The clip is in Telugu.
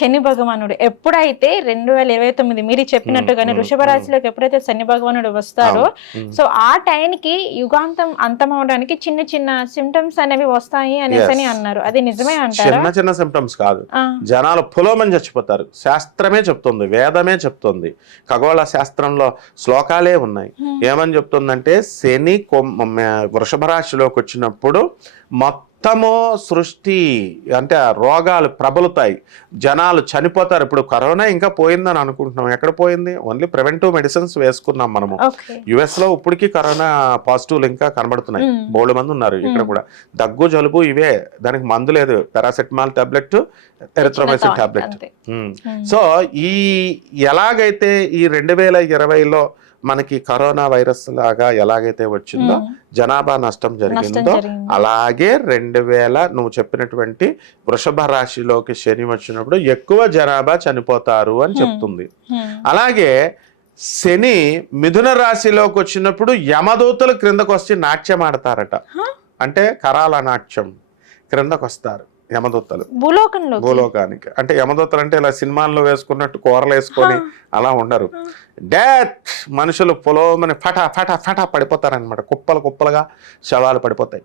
శని భగవానుడు ఎప్పుడైతే 2029 మీరు చెప్పినట్టుగానే వృషభ రాశిలోకి ఎప్పుడైతే శని భగవానుడు వస్తారో సో ఆ టైంకి యుగాంతం అంతం అవడానికి చిన్న చిన్న సిమ్టమ్స్ అనేవి వస్తాయి అనేసి అన్నారు. అది నిజమే అంటారా? చిన్న చిన్న సిమ్టమ్స్ కాదు, జనాలు పులోమని చచ్చిపోతారు. శాస్త్రమే చెప్తుంది, వేదమే చెప్తుంది, ఖగోళ శాస్త్రంలో శ్లోకాలే ఉన్నాయి. ఏమని చెప్తుందంటే శని వృషభ రాశిలోకి వచ్చినప్పుడు మొత్తము సృష్టి అంటే రోగాలు ప్రబలుతాయి, జనాలు చనిపోతారు. ఇప్పుడు కరోనా ఇంకా పోయిందని అనుకుంటున్నాం, ఎక్కడ పోయింది? ఓన్లీ ప్రివెంటివ్ మెడిసిన్స్ వేసుకున్నాం మనము. యుఎస్ లో ఇప్పటికీ కరోనా పాజిటివ్లు ఇంకా కనబడుతున్నాయి, బోల్డ్ మంది ఉన్నారు. ఇక్కడ కూడా దగ్గు జలుబు ఇవే, దానికి మందు లేదు, paracetamol tablet, erythromycin tablet. So ఈ ఎలాగైతే ఈ 2020లో మనకి కరోనా వైరస్ లాగా ఎలాగైతే వచ్చిందో జనాభా నష్టం జరిగిందో అలాగే 2000 నువ్వు చెప్పినటువంటి వృషభ రాశిలోకి శని వచ్చినప్పుడు ఎక్కువ జనాభా చనిపోతారు అని చెప్తుంది. అలాగే శని మిథున రాశిలోకి వచ్చినప్పుడు యమదూతలు క్రిందకు వచ్చి నాట్యం ఆడతారట. అంటే కరాల నాట్యం క్రిందకు వస్తారు యమదూతలు భూలోకానికి. అంటే యమదూతలు అంటే ఇలా సినిమాల్లో వేసుకున్నట్టు కూరలు వేసుకొని అలా ఉండరు. డెత్ మనుషులు పొలోమని ఫటా ఫటా ఫటా పడిపోతారనమాట, కుప్పలు కుప్పలుగా శవాలు పడిపోతాయి.